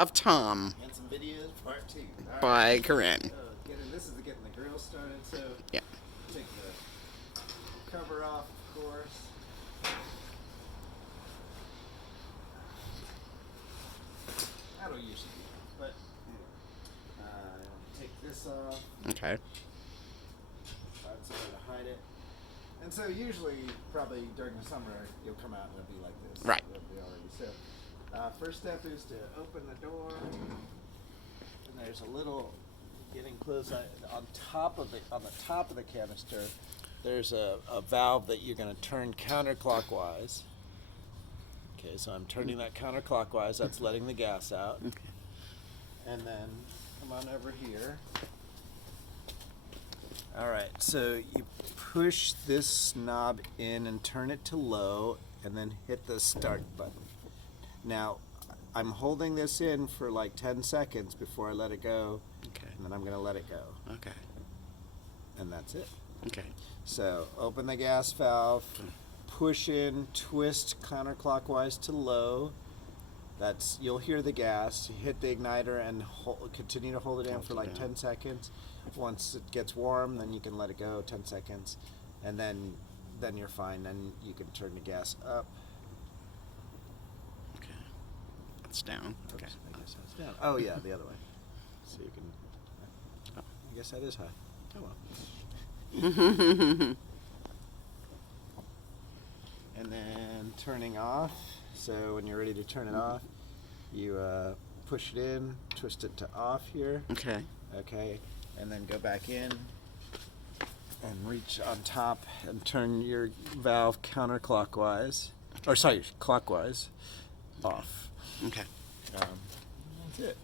of Tom And some videos, part 2. All by right. Corinne. This is getting the grill started, so Yeah. take the cover off, of course. That'll usually be off, but take this off. Okay. Find somewhere to hide it. And so usually, probably during the summer, you'll come out and it'll be like this. Right. It'll be already. So first step is to open the door. And there's a little getting close on the top of the canister. There's a valve that you're going to turn counterclockwise. Okay, so I'm turning that counterclockwise. That's letting the gas out. Okay. And then come on over here. All right, so you push this knob in and turn it to low, and then hit the start button. Now, I'm holding this in for like 10 seconds before I let it go, Okay. and then I'm going to let it go. Okay. And that's it. Okay. So open the gas valve, push in, twist counterclockwise to low. You'll hear the gas. Hit the igniter and continue to hold it in for like 10 seconds. Once it gets warm, then you can let it go 10 seconds, and then you're fine. Then you can turn the gas up. Okay. It's down. Okay. Oops, I guess that's down. Oh yeah, the other way. So you can. Oh. I guess that is high. Oh well. And then turning off. So when you're ready to turn it off, you push it in, twist it to off here. Okay. Okay, and then go back in and reach on top and turn your valve counterclockwise, or sorry, clockwise, off. Okay. That's it.